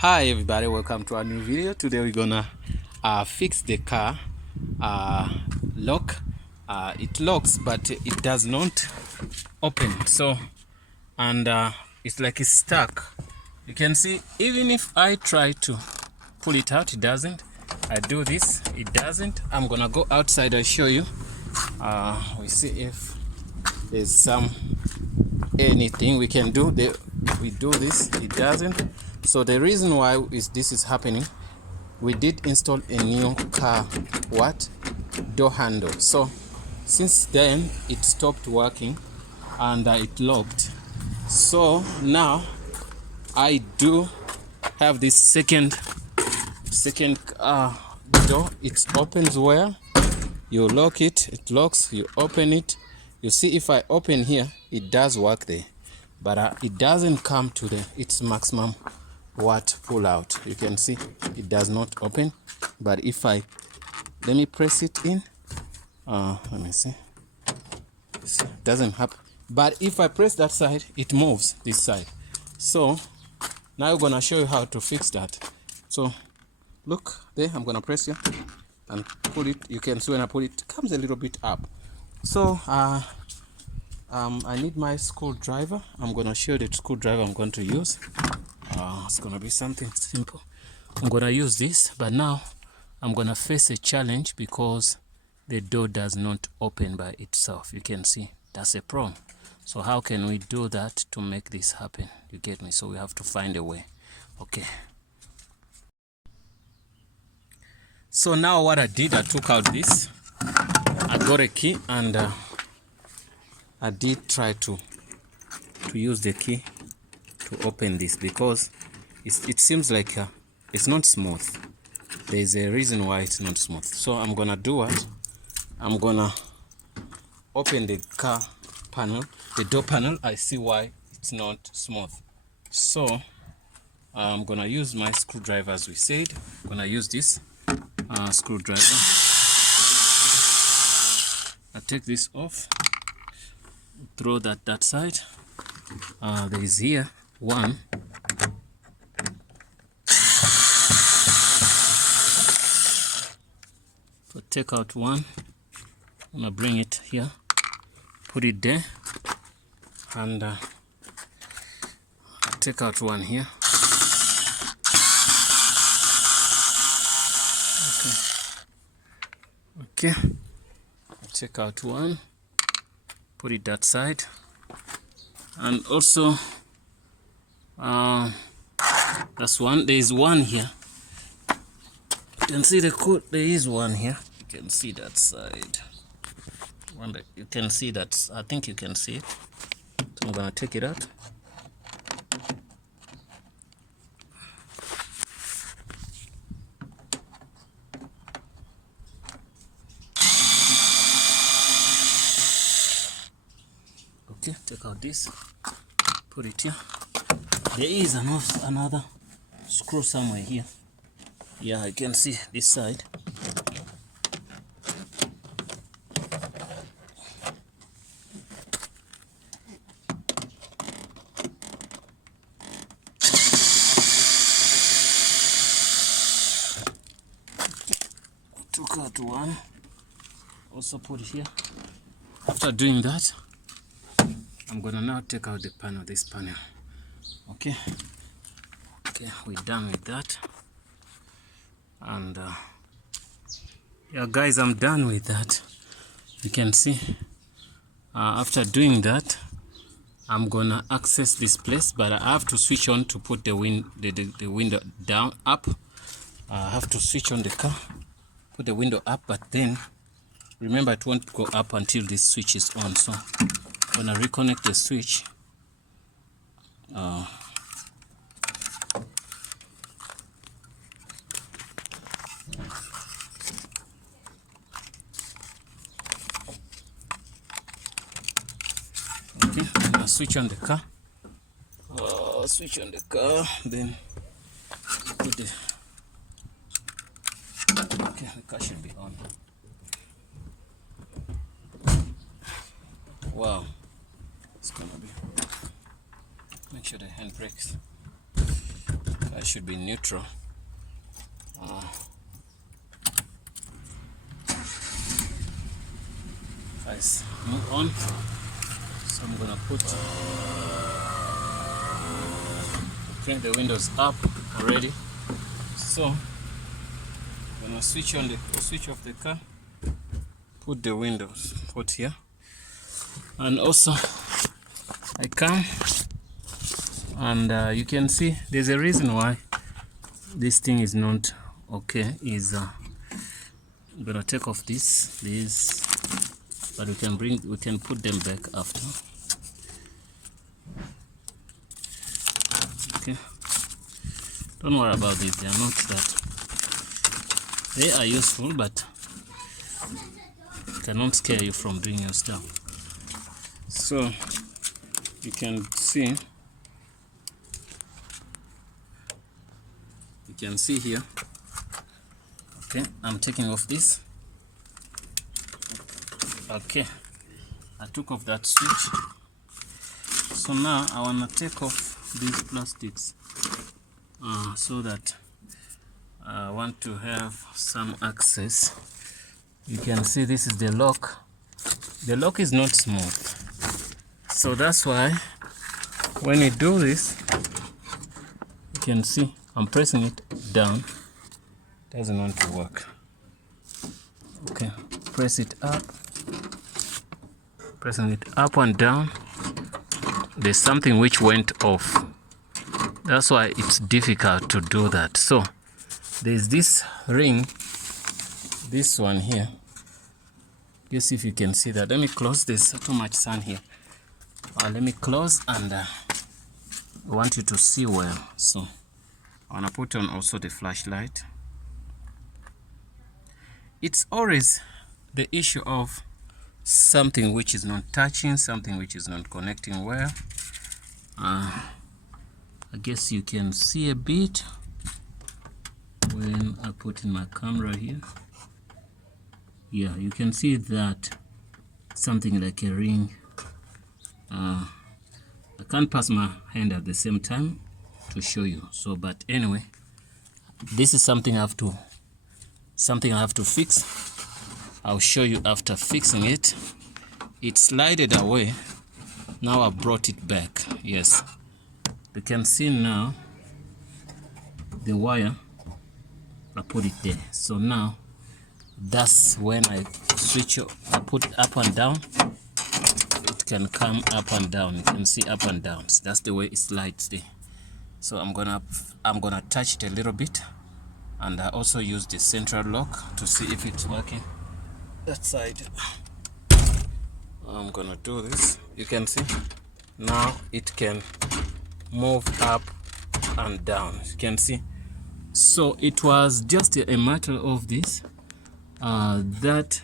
Hi everybody, welcome to our new video. Today we're gonna fix the car lock. It locks but it does not open, so it's like it's stuck. You can see even if I try to pull it out, it doesn't. I do this, it doesn't. I'm gonna go outside and show you. We see if there's anything we can do. We do this, it doesn't. So the reason why this is happening, we did install a new car door handle. So since then it stopped working and it locked. So now I do have this second door. It opens where you lock it, it locks, you open it. You see, if I open here, it does work there, but it doesn't come to its maximum pull out. You can see it does not open. But if let me press it in, let me see, it doesn't happen. But if I press that side, it moves this side. So now I'm gonna show you how to fix that. So look there, I'm gonna press here and pull it. You can see when I pull it, it comes a little bit up. So I need my screwdriver. I'm gonna show you the screwdriver I'm going to use. It's gonna be something simple. I'm gonna use this, but now I'm gonna face a challenge because the door does not open by itself. You can see that's a problem. So how can we do that to make this happen? You get me? So we have to find a way. Okay. So now what I did, I took out this. I got a key and I did try to use the key to open this because it seems like it's not smooth. There's a reason why it's not smooth. So I'm gonna do what? I'm gonna open the car panel, the door panel. I see why it's not smooth. So I'm gonna use my screwdriver, as we said. I'm gonna use this screwdriver. I take this off, throw that side. There is here one. So take out one. I'm gonna bring it here, put it there, and take out one here. Okay. Take out one, put it that side, and also that's one. There is one here. You can see the code. There is one here. You can see that side. One that you can see that. I think you can see it. So I'm gonna take it out. Okay, take out this, put it here. There is another screw somewhere here. Yeah, I can see this side. Took out one, also put it here. After doing that, I'm gonna now take out the panel, this panel. Okay, we're done with that. And yeah guys, I'm done with that. You can see after doing that, I'm gonna access this place, but I have to switch on to put the window down, up. I have to switch on the car, put the window up, but then remember it won't go up until this switch is on. So I'm gonna reconnect the switch. Okay, I'm gonna switch on the car. Switch on the car, then put the. Okay, the car should be on. Wow, it's gonna be. Make sure the handbrakes should be neutral. Guys, move on. So I'm gonna put the windows up already. So I'm gonna switch off the car, put the windows put here, and also I come and you can see there's a reason why this thing is not okay. I'm gonna take off these, but we can put them back after. Okay, don't worry about these, they are not that, they are useful, but cannot scare you from doing your stuff. So you can see here. Okay, I'm taking off this. Okay, I took off that switch. So now I want to take off these plastics so that I want to have some access. You can see this is the lock. The lock is not smooth, so that's why when you do this, you can see I'm pressing it down. Doesn't want to work. Okay, press it up, pressing it up and down. There's something which went off. That's why it's difficult to do that. So there's this ring, this one here. Guess if you can see that. Let me close. There's too much sun here. Let me close, and I want you to see well. So I want to put on also the flashlight. It's always the issue of something which is not touching, something which is not connecting well. I guess you can see a bit when I put in my camera here. Yeah, you can see that something like a ring. I can't pass my hand at the same time to show you. So, but anyway, this is something I have to fix. I'll show you after fixing it. It slided away. Now I brought it back. Yes, you can see now the wire. I put it there. So now that's when I switch. I put up and down. It can come up and down. You can see up and down. So that's the way it slides there. So I'm gonna touch it a little bit, and I also use the central lock to see if it's working. That side. I'm gonna do this. You can see now it can move up and down. You can see. So it was just a matter of this that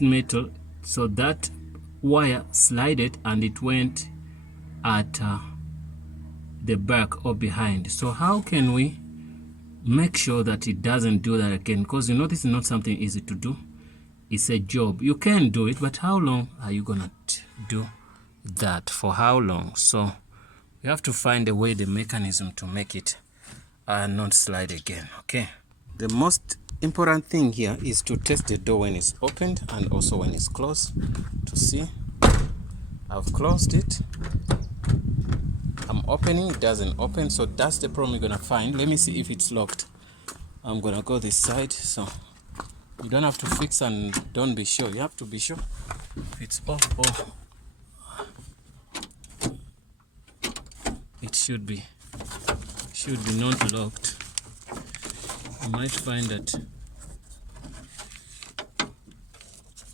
metal, so that wire slided and it went at the back or behind. So how can we make sure that it doesn't do that again? Because you know this is not something easy to do. It's a job. You can do it, but how long are you gonna do that? For how long? So you have to find a way, the mechanism to make it not slide again. Okay, the most important thing here is to test the door when it's opened and also when it's closed to see. I've closed it, I'm opening, it doesn't open, so that's the problem you're gonna find. Let me see if it's locked. I'm gonna go this side, so you don't have to fix and don't be sure. You have to be sure it's off or it should be not locked. You might find that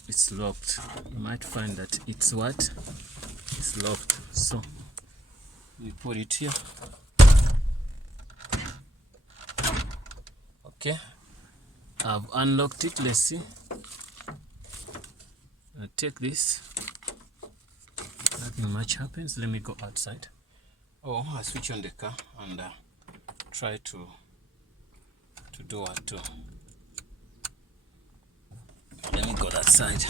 it's locked. You might find that it's what? It's locked. So we put it here. Okay, I've unlocked it. Let's see. I take this. Nothing much happens. Let me go outside. Oh, I switch on the car and try to do what to. Let me go that side.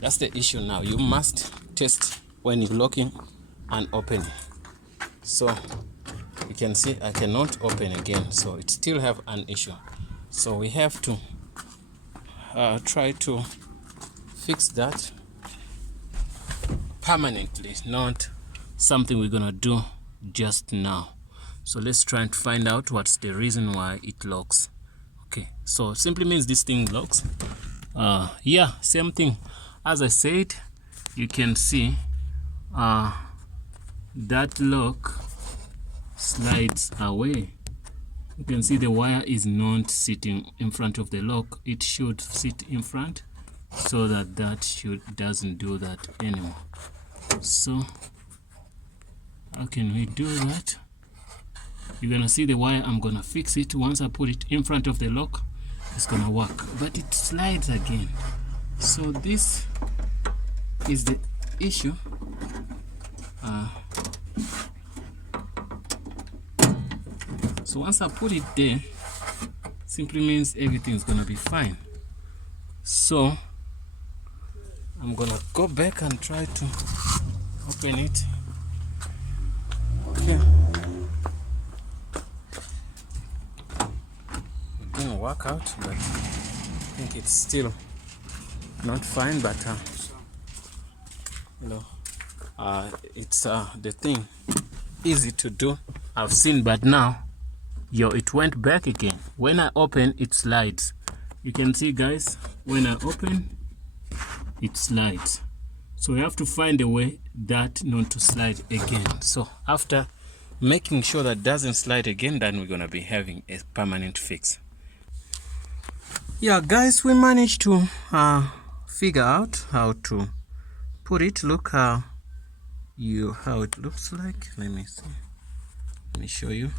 That's the issue now. You must test when you're locking and opening. So you can see I cannot open again, so it still have an issue. So we have to try to fix that permanently, not something we're gonna do just now. So let's try and find out what's the reason why it locks. Okay, so simply means this thing locks. Yeah, same thing as I said. You can see that lock slides away. You can see the wire is not sitting in front of the lock. It should sit in front, so that doesn't do that anymore. So how can we do that? You're gonna see the wire. I'm gonna fix it. Once I put it in front of the lock, it's gonna work, but it slides again. So this is the issue. So once I put it there, simply means everything's gonna be fine. So I'm gonna go back and try to open it. Okay. It didn't work out, but I think it's still not fine. But you know, it's the thing easy to do. I've seen, but now it went back again. When I open, it slides. You can see, guys, when I open, it slides. So we have to find a way that not to slide again. So after making sure that doesn't slide again, then we're gonna be having a permanent fix. Yeah, guys, we managed to figure out how to put it. Look how it looks like. Let me see. Let me show you.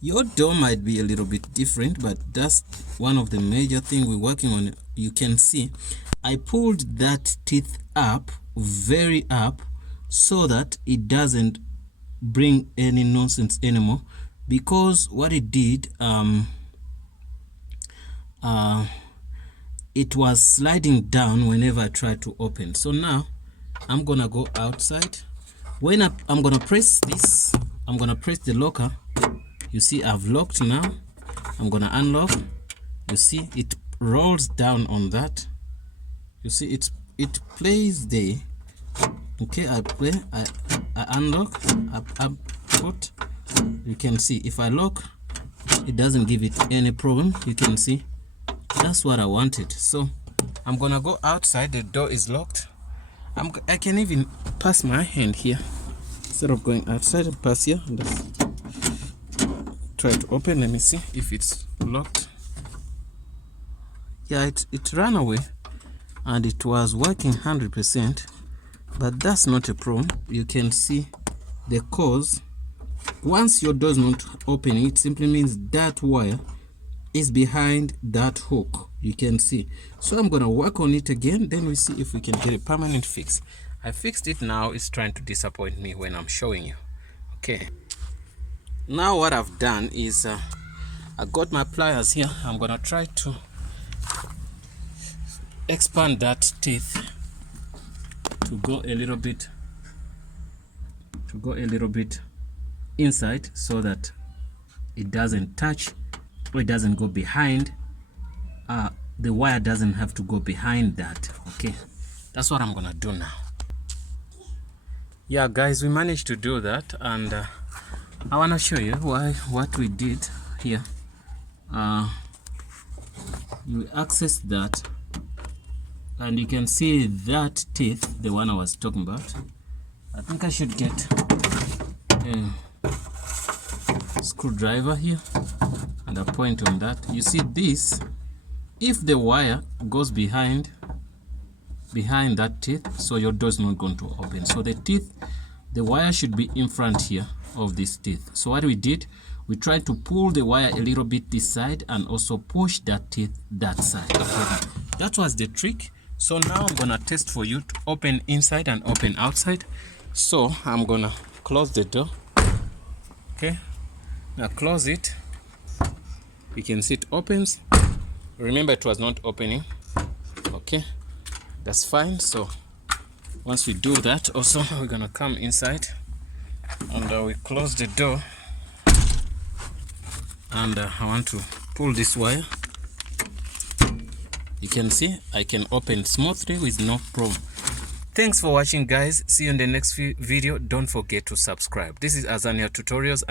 Your door might be a little bit different, but that's one of the major things we're working on. You can see I pulled that teeth up, very up, so that it doesn't bring any nonsense anymore, because what it did, it was sliding down whenever I tried to open. So now I'm gonna go outside. When I'm gonna press this, I'm gonna press the locker. You see I've locked now. I'm gonna unlock. You see it rolls down on that. You see it plays there. Okay, I play, I unlock, I put. You can see if I lock, it doesn't give it any problem. You can see that's what I wanted. So I'm gonna go outside. The door is locked. I can even pass my hand here instead of going outside and pass here. Let's try to open. Let me see if it's locked. Yeah, it ran away and it was working 100%, but that's not a problem. You can see the cause. Once your door is not opening, it simply means that wire is behind that hook. You can see. So I'm gonna work on it again, then we see if we can get a permanent fix. I fixed it. Now it's trying to disappoint me when I'm showing you. Okay, now what I've done is I got my pliers here. I'm gonna try to expand that teeth to go a little bit inside, so that it doesn't touch, or it doesn't go behind. The wire doesn't have to go behind that. Okay, that's what I'm gonna do now. Yeah, guys, we managed to do that, and I want to show you what we did here. You access that, and you can see that teeth, the one I was talking about. I think I should get a screwdriver here and a point on that. You see this, if the wire goes behind that teeth, so your door is not going to open. So the wire should be in front here of this teeth. So what we did, we tried to pull the wire a little bit this side and also push that teeth that side. That was the trick. So now I'm gonna test for you to open inside and open outside. So I'm gonna close the door. Okay, now close it. You can see it opens. Remember, it was not opening. Okay, that's fine. So Once we do that, also we're gonna come inside and we close the door, and I want to pull this wire. You can see I can open smoothly with no problem. Thanks for watching, guys. See you in the next video. Don't forget to subscribe. This is Azania Tutorials.